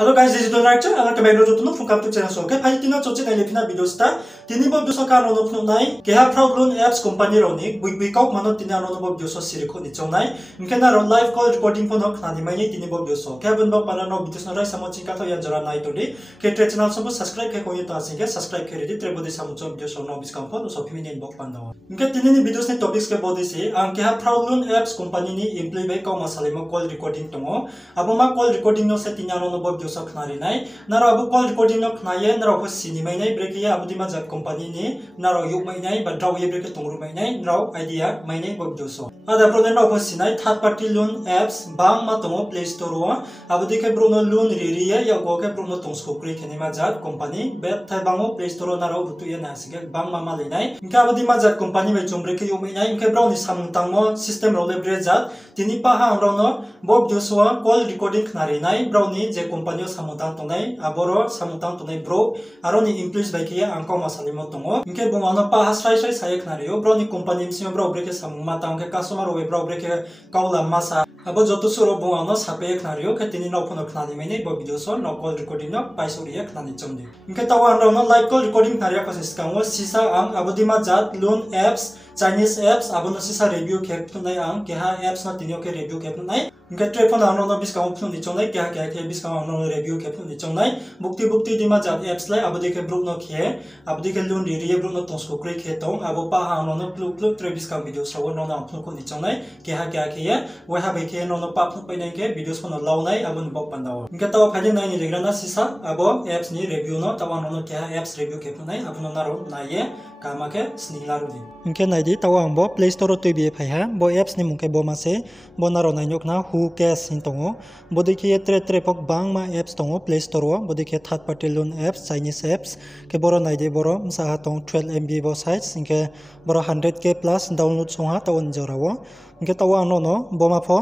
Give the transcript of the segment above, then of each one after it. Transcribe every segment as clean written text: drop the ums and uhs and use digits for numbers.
Hello guys, this is Don Archer. Anak kebaik rojo tunu fungkap tu channel so. Kai pagi tina coce kai lepina video sta. Tini bob dosa kan rono pnu nai. Keha proud loan apps company roni. Bui kau manot tina rono bob dosa siriko ni chong nai. Mungkin na ron live call recording pun nak nadi mai ni tini bob dosa. Keha bun bob pada no video narai samo cingkat to yang jara nai todi. Ke channel so subscribe ke kau itu asing ke subscribe ke ready. Terus bodi samo cong video so no bis kampon. So piminin bob pandau. Mungkin tini ni video ni topics ke bodi si. Ang keha proud loan apps company ni employee baik kau masalah mo call recording tongo. Abo ma call recording no se tina rono bob dosa knari nai. Naro abu call recording nok naye naro ko sini mai nai break ya abu di mazat company ni naro yuk mai nai ba draw ye break tongru mai nai naro idea mai nai bob doso ada pro naro ko sinai third party loan apps bang ma tongo play store wa abu di ke bruno loan ri ya go ke bruno tong sko kri khani mazat company bet thai bango play store naro rutu ye na sige bang ma le nai inka abu di mazat company mai chom break yuk mai nai inka brown ni sam tangmo system ro le brezat tini pa ha rono bob doso call recording knari nai brown ni je company samutang tong aboro samutang tunai bro aroni employees baikia angko masalimo tongo inke bungano pa hasrai sayek nario bro ni company msio bro breke samuma tang ke customer we bro breke kaula masa abo joto suro bungano sapek nario ke tini no phono knani mene bo video so no call recording no paisuriya knani chomdi inke tawa no live call recording naria ko siskamo sisa ang abodima jat loan apps Chinese apps abono sisa review kep tunai ang keha apps na tinyo ke review kep tunai inke telefon ano no biskam phun ni chonai keha ke biskam ano review kep ni chonai bukti dima jat apps lai abodi ke group no khe abodi ke loan ri group no tongsko kre khe tong abo pa ha no pluk tre biskam video sawo no na phun ko ni chonai keha ke ya we ha be ke no pa phun pai nai ke videos phun law nai abon bok pandaw inke taw phajin nai ni regrana sisa abo apps ni review no tawa no keha apps review kep tunai abono naro nai kama ke sniglarudi inke nai di tawang bo play store to bi phai ha bo apps ni mungke bo mase bo naro nai nyok na hu cash in tongo bo dikhi tre pok bang ma apps tongo play store bo dikhi third party loan apps Chinese apps ke boro nai de boro msa ha tong 12 MB bo size inke boro 100k plus download song ha tawon jorawo inke tawang no bo ma pho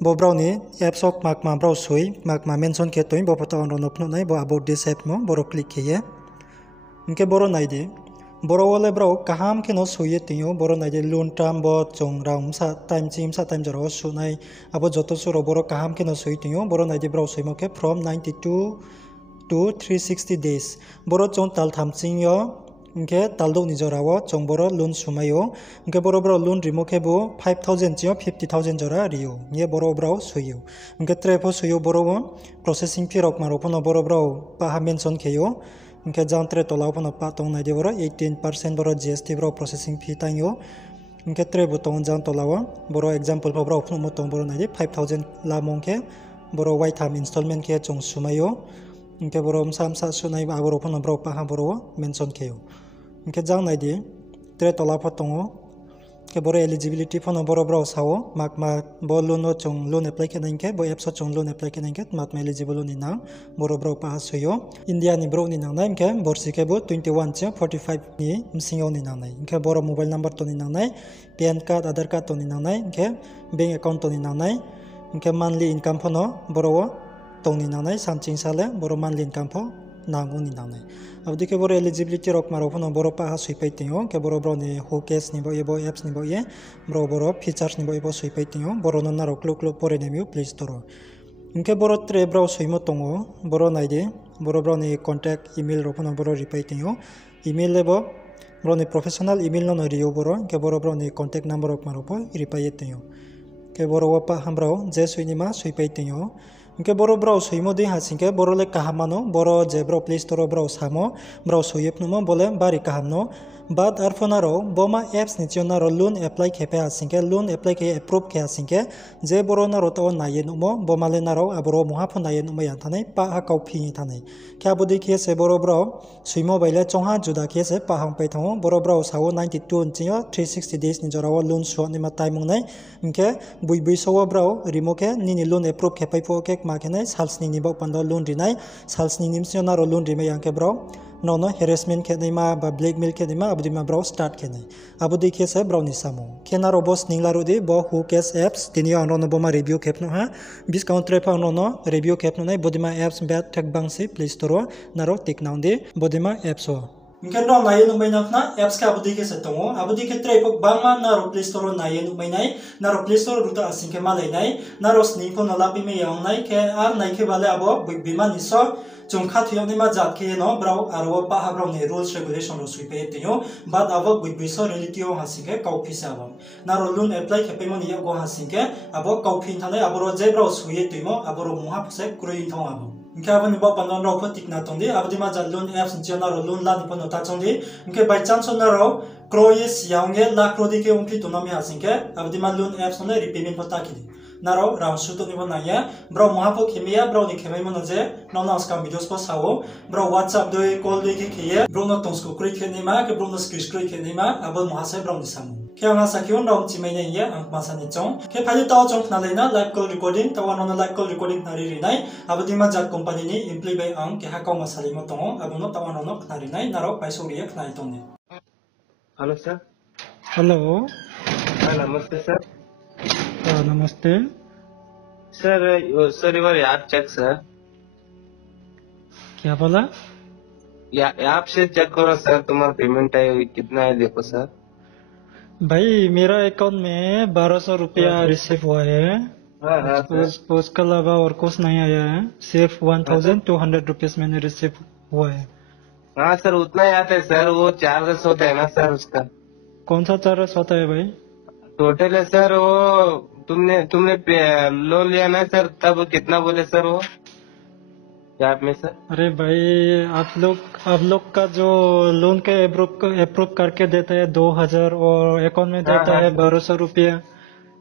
bo browni apps ok mak ma brow sui mak ma mention ke toin bo photo no pno nai bo about this app mo boro click ke inke boro nai de boro wale bro kaham ke no suye tiyo boro nai de loan term bo chong raum sa time jaro su nai abo joto suro boro kaham ke no suye tiyo boro nai de bro sui mo ke from 92 to 360 days boro chong tal tham ching yo inke taldo ni jorawo chong boro loan sumayo inke boro bro loan rimo ke bo 5000 chiyo 50000 jora riyo ye boro bro suyo inke trepo suyo boro processing fee rok maro pono boro bro pa ha mention ke yo inke jantre tola pono pa tong nai de boro 18% boro GST bro processing fee tang yo inke tre bo tong jan tola boro example bro pono mo tong boro nai de 5000 la mong ke boro white time installment ke chong sumayo inke boro samsa sunai ba boro pono bro pa ha boro mention ke yo inke jang nai de tre tola pho tongo ke boro eligibility phono boro bro sawo mak ma bo loan no chong loan apply ke nang ke bo apps chong loan apply ke nang ke mak ma eligible ni na boro bro pa suyo India ni bro ni nang nai ke borsi ke bo 21 che 45 ni msingo ni nang nai ke boro mobile number to ni nang nai PAN card Aadhaar card to ni nang nai ke bank account to ni nang nai ke monthly income phono boro tong ni nang nai samching sale boro monthly income pho nangu ni nang nai abdi ke boro eligibility rok maro phono boro pa ha sui pai tingo ke boro bro ni ho case ni bo apps ni bo ye boro features ni bo sui pai tingo boro no naro kluk pore nemiu play store inke boro tre bro sui mo tongo boro nai de boro bro ni contact email ro phono boro repai tingo email lebo bro ni professional email no riyo boro ke boro bro ni contact number rok maro po repai tingo ke boro pa hambro je sui ni ma sui pai tingo inke boro bro suimo de hasingke boro le kahamano boro je bro play store bro samo bro suyep numo bole bari kahamno bad arfonaro boma apps ni chonaro loan apply khepe hasingke loan apply ke approve ke hasingke je boro naro to naye numo boma le naro aboro moha phon naye numo yan thanai pa ha kau phi thanai kya bodi ke se boro bro suimo baile chongha juda ke se pa hang pai thamo boro bro sawo 92 chiyo 360 days ni jorawo loan shot ni ma time ngai inke bui sawo bro rimoke ni loan approve khepai pho ke makene salsni ni bo pando loan rinai salsni nimsio naro loan rime yang ke bro no harassment ke ma ba blackmail ke ma abdi ma bro start ke nai abudi ke se bro ni samo kena robos ninglaru de bo who case apps tinio no bo ma review kep no ha discount trepa no review kep no nai bodima apps bet tak bang se play store naro tik naunde bodima apps Mungkin rong naye nuk mainak na apps ka abudi ke setongo abudi ke tripok bangma na ro Play Store naye nuk mainai na ro Play Store ruta asing ke malai nai na ro sning phone lapi me yang nai ke ar nai ke bale abo bima niso chungkha thiyong ni ma jat ke no brau aro pa ha brau ne rules regulation ro sui pe tiyo bad abo biso reality o hasing ke kau phisa abo na ro loan apply ke payment ya go hasing ke abo kau phin thane abo ro je brau sui timo abo ro muha phse kuroi thong abo Mungkin apa ni bawa pandang rau petik na tondi, apa di mana loan apps ni jangan rau loan lah ni pun nota tondi, mungkin by chance na rau kroyes yang ye lah krodi ke umpi tu nami hasing ke, apa di mana loan apps ni repayment pun tak kiri. Na rau rau suatu ni pun nanya, bro muhapo kimia bro ni kemai mana je, nona sekarang video pas hawo, bro WhatsApp doi call doi ke kia, bro na tong skukri ke ni ma, ke bro na skri ke ni ma, apa muhasai bro ni samu. Kaya nga sa kiyon raw chimay na iya ang masa ni chong. Kaya pali tao chong knalay na live call recording, tawan na live call recording naririnay. Abo di ma jak company ni imply by ang kaya hakaw masali mo tongo, abo no tawan no knarinay, naraw paiso riya knay tong ni. Hello sir. Hello. नमस्ते सर। Namaste. Sir sir your app check sir. क्या बोला? App से check करो sir, तुम्हारा payment है कितना है देखो सर। भाई मेरा अकाउंट में 1200 रुपया रिसीव हुआ है। हाँ उसके अलावा और कुछ नहीं आया है, सिर्फ 1200 रुपीज मैंने रिसीव हुआ है। हाँ सर उतना ही आता है सर, वो चार्जेस होता है ना सर उसका। कौन सा चार्जेस होता है भाई? टोटल है सर वो तुमने तुमने लोन लिया ना सर, तब कितना बोले सर वो ऐप में सर? अरे भाई आप लोग का जो लोन के अप्रूव करके देता है 2000 और अकाउंट में देता है 1200 रुपया।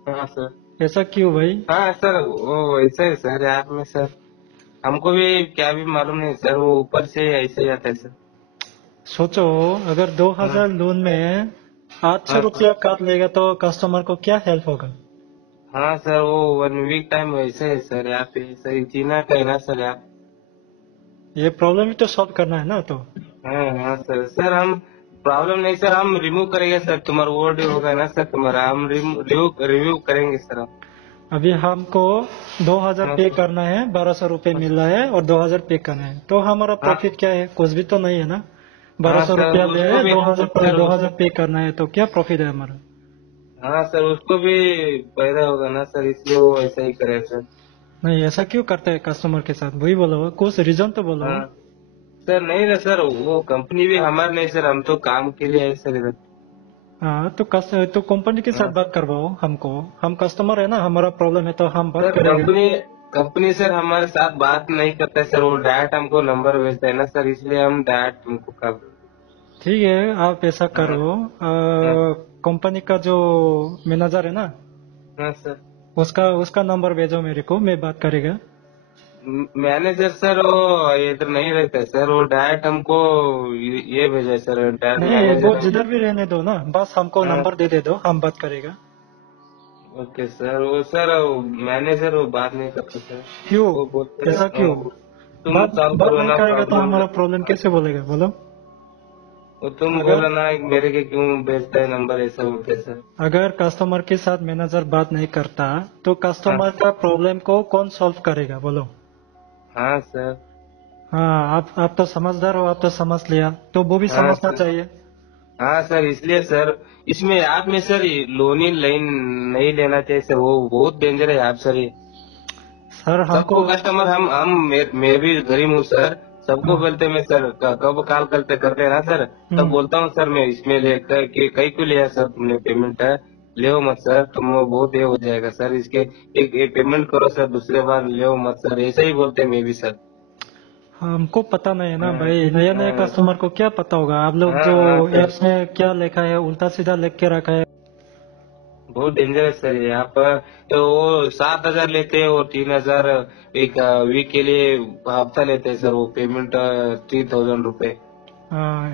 हाँ सर। ऐसा क्यों भाई? हाँ सर वो ऐसा है सर ऐप में सर, हमको भी क्या भी मालूम नहीं सर, वो ऊपर से ऐसे ही आता है सर। सोचो अगर 2000 लोन में 800 रुपया काट लेगा तो कस्टमर को क्या हेल्प होगा? हाँ सर वो 1 वीक टाइम वैसे है सर, यहाँ पे सही जीना कहना सर आप। ये प्रॉब्लम ही तो सॉल्व करना है ना। तो हाँ सर हम प्रॉब्लम नहीं सर, हम रिमूव करेंगे सर, तुम्हारा वर्ड होगा ना सर तुम्हारा, हम रिव्यू करेंगे सर। अभी हमको 2000 पे करना है, 1200 रुपये मिल रहा है और 2000 पे करना है, तो हमारा प्रॉफिट क्या है? कुछ भी तो नहीं है ना। 1200 रुपया ले 2000 पे करना है, तो क्या प्रॉफिट है हमारा? हाँ सर उसको भी पैदा होगा ना सर, इसलिए वो ऐसा ही करे सर। नहीं ऐसा क्यों करते हैं कस्टमर के साथ? वही बोलो, कुछ रीजन तो बोलो। हाँ सर नहीं ना सर, वो कंपनी भी हमारे नहीं सर, हम तो काम के लिए है सर इधर। हाँ तो कंपनी के साथ बात करवाओ हमको, हम कस्टमर है ना, हमारा प्रॉब्लम है तो हम बात सर करेंगे। कंपनी सर हमारे साथ बात नहीं करता है सर, वो डायरेक्ट हमको नंबर भेजता है ना सर, इसलिए हम डायरेक्ट उनको कर। ठीक है आप ऐसा करो, कंपनी का जो मैनेजर है ना, हाँ सर उसका नंबर भेजो मेरे को, मैं बात करेगा। मैनेजर सर वो इधर नहीं रहता है सर, वो डायरेक्ट हमको ये भेजा है सर, डायरेक्ट नहीं वो मैनेजर। जिधर भी रहने दो ना, बस हमको नंबर दे दो, हम बात करेगा। ओके सर वो सर मैनेजर वो बात नहीं करता सर। क्यों? वो बोलते ऐसा क्यों? तुम बात सॉल्व बात करो नहीं ना करेगा तो प्रॉब्लम, हमारा प्रॉब्लम कैसे बोलेगा बोलो? वो तुम बोलो ना मेरे के क्यों भेजता है नंबर, ऐसा बोलते सर। अगर कस्टमर के साथ मैनेजर बात नहीं करता तो कस्टमर का प्रॉब्लम को कौन सॉल्व करेगा बोलो? हाँ सर। हाँ आप तो समझदार हो, आप तो समझ लिया, तो वो भी समझना चाहिए। हाँ सर इसलिए सर इसमें ऐप में सर लोन ही लाइन नहीं लेना चाहिए सर, वो बहुत डेंजर है ऐप सर ये। सर हमको सबको कस्टमर मैं भी गरीब हूँ सर, सबको बोलते मैं सर कब कॉल करते ना सर, तब बोलता हूँ सर मैं इसमें लेकर कि कई को लिया सर तुमने पेमेंट है, ले मत सर, तुम बहुत ये हो जाएगा सर, इसके एक पेमेंट करो सर, दूसरे बार ले मत सर, ऐसा ही बोलते मैं भी सर। हमको पता नहीं है ना भाई, नया कस्टमर को क्या पता होगा? आप लोग जो एप्स में क्या लिखा है उल्टा सीधा लिख के रखा है। बहुत डेंजरस सर यहाँ पर, तो वो 7,000 लेते हैं, वो 3,000 एक वीक के लिए हफ्ता लेते हैं सर, वो पेमेंट 3,000 रुपए।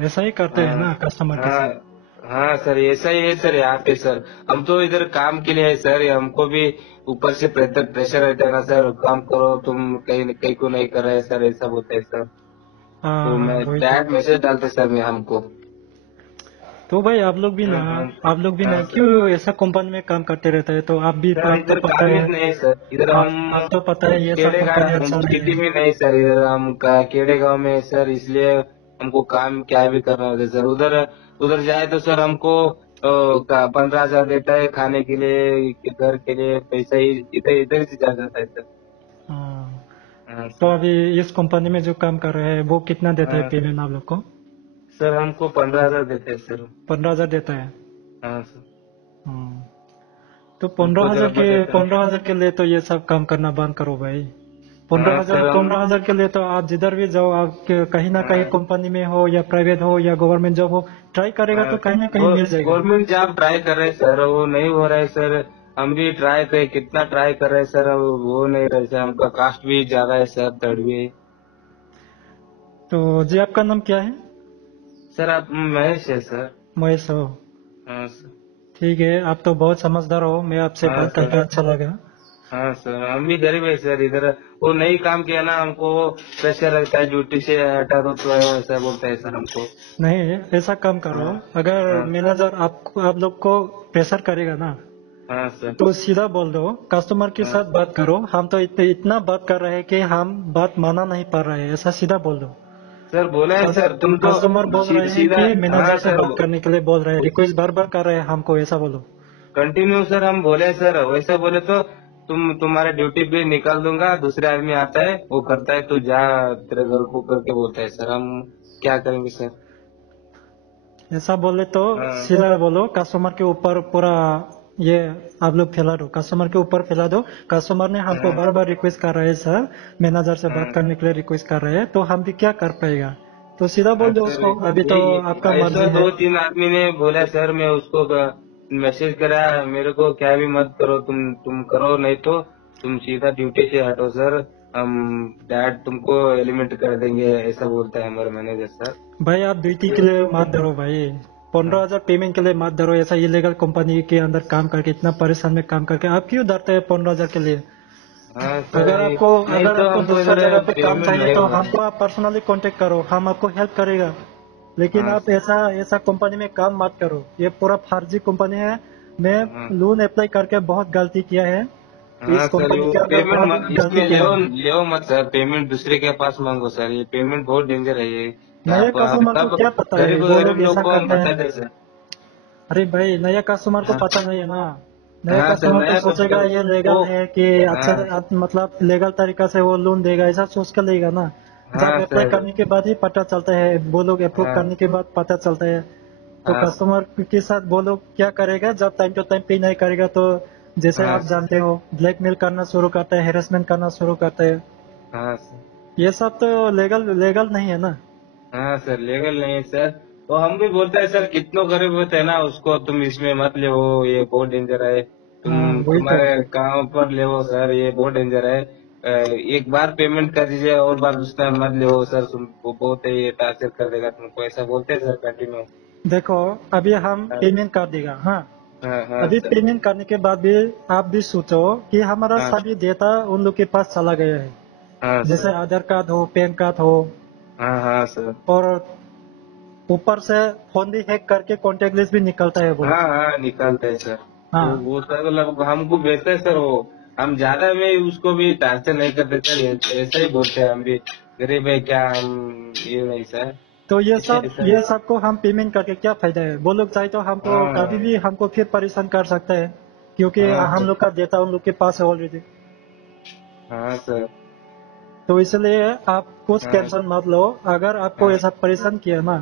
ऐसा ही करते हैं ना कस्टमर के साथ। हाँ सर ऐसा ही है सर यहाँ पे सर, हम तो इधर काम के लिए है सर, हमको भी ऊपर से प्रेशर रहता है ना सर, काम करो तुम कहीं को नहीं कर रहे सर, ऐसा बोलते हैं सर। तो मैं डायरेक्ट मैसेज डालते सर मैं हमको। तो भाई आप लोग भी ना क्यों ऐसा कंपनी में काम करते रहते हैं? तो आप भी इधर पता है नहीं सर, इधर हम तो पता है ये सब कंपनी अच्छा नहीं सिटी में नहीं सर, इधर हम खेड़े गाँव में सर, इसलिए हमको काम क्या भी करना होता है सर। उधर उधर जाए तो सर हमको 15,000 देता है खाने के लिए, घर के लिए पैसा ही इधर इधर से जा जाता है सर। हाँ। हाँ तो सर। अभी इस कंपनी में जो काम कर रहे हैं वो कितना देता है हाँ पेमेंट आप लोग को? सर, हमको 15,000 देते हैं सर। 15,000 देता है। हाँ सर। हाँ। तो हमको बराबर देता है। 15,000 के लिए तो ये सब काम करना बंद करो भाई। हाँ सर हम। 15,000 के लिए तो आप जिधर भी जाओ, आप कहीं ना कहीं हाँ कंपनी में हो या प्राइवेट हो या गवर्नमेंट जॉब हो, ट्राई करेगा हाँ, तो कहीं ना कहीं मिल जाएगा। गवर्नमेंट जॉब ट्राई कर रहे हैं सर, वो नहीं हो रहा है सर। हम भी ट्राई कर, कितना ट्राई कर रहे हैं सर, वो नहीं रहे सर। हमका कास्ट भी ज्यादा है सर, थर्ड भी। तो जी आपका नाम क्या है? सर आप महेश है सर। महेश हो? हाँ सर। ठीक है, आप तो बहुत समझदार हो, मैं आपसे हाँ बात सर। करके अच्छा लगा। हाँ सर, हम भी गरीब है सर। इधर वो नहीं काम किया ना, हमको प्रेशर लगता है, ड्यूटी से हटा दो तो ऐसा बोलता है सर हमको। नहीं, ऐसा काम करो, हाँ अगर हाँ मैनेजर आपको आप लोग को प्रेशर करेगा ना, हाँ सर। तो सीधा बोल दो, कस्टमर के हाँ साथ बात करो, हम तो इतना बात कर रहे हैं कि हम बात माना नहीं पा रहे हैं, ऐसा सीधा बोल दो। सर, बोला है सर, तुम तो कस्टमर बोल रहे हैं सीधा। कि हाँ मैनेजर से सर, बात करने के लिए बोल रहे हैं, रिक्वेस्ट बार बार कर रहे हैं हमको, ऐसा बोलो। कंटिन्यू सर हम बोले सर, वैसे बोले तो तुम्हारे ड्यूटी पे निकाल दूंगा, दूसरे आदमी आता है वो करता है, तू जा तेरे घर को करके बोलता है सर। हम क्या करेंगे सर। ऐसा बोले तो हाँ सीधा बोलो, कस्टमर के ऊपर पूरा ये आप लोग फैला दो, कस्टमर के ऊपर फैला दो। कस्टमर ने हमको हाँ बार बार रिक्वेस्ट कर रहे हैं सर, मैनेजर से बात हाँ करने के लिए रिक्वेस्ट कर रहे हैं, तो हम भी क्या कर पाएगा। तो सीधा हाँ बोल दो सर। उसको, अभी तो आपका ऐसा मर्जी है। 2-3 आदमी ने बोला सर, मैं उसको मैसेज करा, मेरे को क्या भी मत करो, तुम करो, नहीं तो तुम सीधा ड्यूटी से हटो सर, हम डायरेक्ट तुमको एलिमिनेट कर देंगे, ऐसा बोलता है हमारा मैनेजर सर। भाई आप ड्यूटी के लिए मत डरो भाई, 15,000 पेमेंट के लिए मत डरो, ऐसा इलीगल कंपनी के अंदर काम करके, इतना परेशान में काम करके आप क्यों डरते हैं 15,000 के लिए। हाँ सर, नहीं अगर तो आपको हमको दूसरा इधर जगह पे काम पेमेंट चाहिए नहीं तो होगा। हमको आप पर्सनली कांटेक्ट करो, हम आपको हेल्प करेगा। लेकिन हाँ आप ऐसा ऐसा कंपनी में काम मत करो, ये पूरा फर्जी कंपनी है। मैं हाँ लोन अप्लाई करके बहुत गलती किया है, हाँ इस सर, कंपनी वो के अंदर पेमेंट बहुत मत गलती इसमें किया ले है। ले मत सर, पेमेंट दूसरे के पास मांगो सर, ये पेमेंट बहुत डेंजर है ये। नया आप कस्टमर को तब क्या पता है गरीब वो गरीब लोग लोग ऐसा को हम करते हैं। बता दें सर। अरे भाई, नया कस्टमर को हाँ पता नहीं है ना, नया हाँ सर, कस्टमर तो नया सोचेगा ये लीगल वो। है कि अच्छा, हाँ मतलब लीगल तरीका से वो लोन देगा, ऐसा सोच कर लेगा ना। जब हाँ अप्लाई सर। करने के बाद ही पता चलता है, वो लोग अप्रूव हाँ करने के बाद पता चलता है। तो हाँ कस्टमर के साथ वो लोग क्या करेगा, जब टाइम टू टाइम पे नहीं करेगा तो जैसे हाँ आप जानते हो, ब्लैकमेल करना शुरू करता है, हेरेसमेंट करना शुरू करता है। हाँ सर। ये सब तो लीगल लीगल नहीं है ना। हाँ सर, लीगल नहीं है सर। तो हम भी बोलते हैं सर, कितनों गरीब होते हैं ना, उसको तुम इसमें मत ले, ये बहुत डेंजर है। हाँ, वही तो। तुम्हारे काम पर ले सर, ये बहुत डेंजर है। एक बार पेमेंट कर दीजिए और बार दूसरा मत ले सर, तुमको बहुत ये टार्चर कर देगा तुमको, ऐसा बोलते हैं सर कंटिन्यू। देखो, अभी हम हाँ पेमेंट कर देगा, हाँ। हाँ हाँ अभी सर। पेमेंट करने के बाद भी आप भी सोचो कि हमारा हाँ सभी डेटा उन लोग के पास चला गया है, हाँ जैसे सर। आधार कार्ड हो, पैन कार्ड हो, हाँ हाँ सर। और ऊपर से फोन भी हैक करके कॉन्टेक्ट लिस्ट भी निकलता है वो लोग। हाँ हाँ, निकालते हैं सर। हाँ, वो सर मतलब हमको बेचते हैं सर वो। हम ज्यादा में उसको भी टार्चर नहीं करते सर, ऐसा ही बोलते हैं हम भी, गरीब है क्या हम, ये नहीं सर। तो ऐसा। ये सब को हम पेमेंट करके क्या फायदा है, वो लोग चाहे तो हमको कभी हाँ भी हमको फिर परेशान कर सकता है, क्योंकि हाँ हम सर। लोग का डेटा उन लोग के पास है ऑलरेडी। हाँ सर। तो इसलिए आप कुछ हाँ टेंशन मत लो, अगर आपको हाँ ऐसा परेशान किया ना,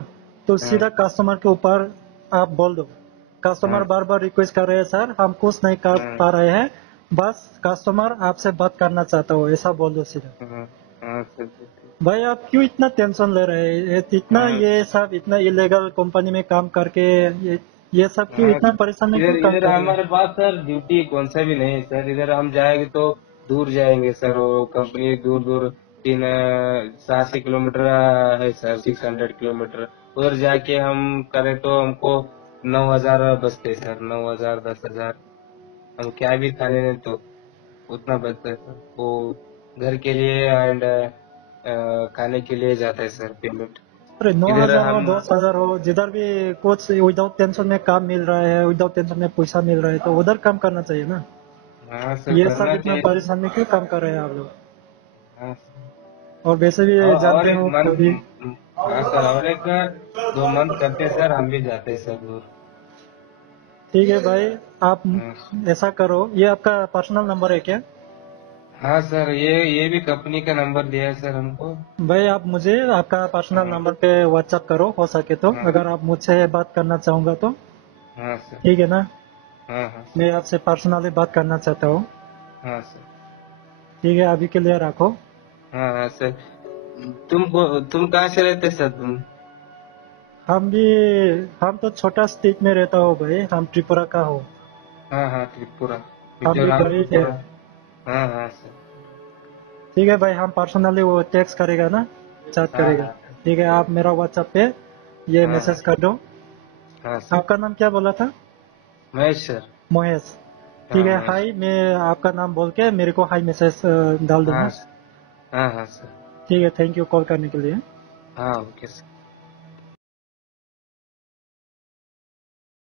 तो हाँ सीधा कस्टमर के ऊपर आप बोल दो। हाँ कस्टमर बार बार रिक्वेस्ट कर रहे हैं सर, हम कुछ नहीं कर हाँ पा रहे हैं, बस कस्टमर आपसे बात करना चाहता हो, ऐसा बोल दो सीधा। हाँ हाँ सर। ठीक। भाई आप क्यों इतना टेंशन ले रहे हैं, इतना हाँ ये सब इतना इलीगल कंपनी में काम करके, ये सब क्यों हाँ इतना परेशान में क्यों इधर काम इधर कर रहे हैं। हमारे पास सर ड्यूटी कौन सा भी नहीं है सर, इधर हम जाएंगे तो दूर जाएंगे सर, वो कंपनी दूर दूर 380 किलोमीटर है सर, 600 किलोमीटर। उधर जाके हम करें तो हमको 9,000 बचते सर, 9,000 10,000। हम क्या भी खा लें तो उतना बचता है सर, वो घर के लिए एंड खाने के लिए जाता है सर पेमेंट। अरे नौ इधर हजार हो, हम। 10,000 हो, जिधर भी कुछ विदाउट टेंशन में काम मिल रहा है, विदाउट टेंशन में पैसा मिल रहा है, तो उधर काम करना चाहिए ना। हाँ सर, ये सब करना इतना चाहिए। परेशान में क्यों काम कर रहे हैं आप लोग। हाँ सर। और वैसे भी और जानते एक हो मन कभी। हाँ सर, और एक 2 मंथ करते हैं सर, हम भी जाते हैं सर दूर। ठीक है भाई, आप हाँ ऐसा करो, ये आपका पर्सनल नंबर है क्या? हाँ सर, ये भी कंपनी का नंबर दिया है सर हमको। भाई आप मुझे आपका पर्सनल हाँ नंबर पे व्हाट्सएप करो, हो सके तो, हाँ अगर आप मुझसे बात करना चाहूंगा तो। हाँ सर। ठीक है ना? हाँ हाँ सर। मैं आपसे पर्सनली बात करना चाहता हूँ। हाँ सर। ठीक है, अभी के लिए रखो। हाँ हाँ सर। तुम कहाँ से रहते सर तुम? हम भी, हम तो छोटा स्टेट में रहता हो भाई, हम त्रिपुरा का हो। हाँ हाँ, त्रिपुरा, हम भी मिजोरम गरीब है। त्रिपुरा। हाँ हाँ सर। ठीक है भाई, हम पर्सनली वो टेक्स्ट करेगा ना, चैट हाँ करेगा। हाँ ठीक है, आप मेरा व्हाट्सएप पे ये हाँ हाँ मैसेज कर दो। हाँ सर। आपका नाम क्या बोला था? महेश सर। मोहेश। ठीक हाँ है, महेश। हाय, मैं आपका नाम बोल के मेरे को हाय मैसेज डाल हाँ देना। हाँ हाँ सर। ठीक है, थैंक यू कॉल करने के लिए। हाँ ओके सर।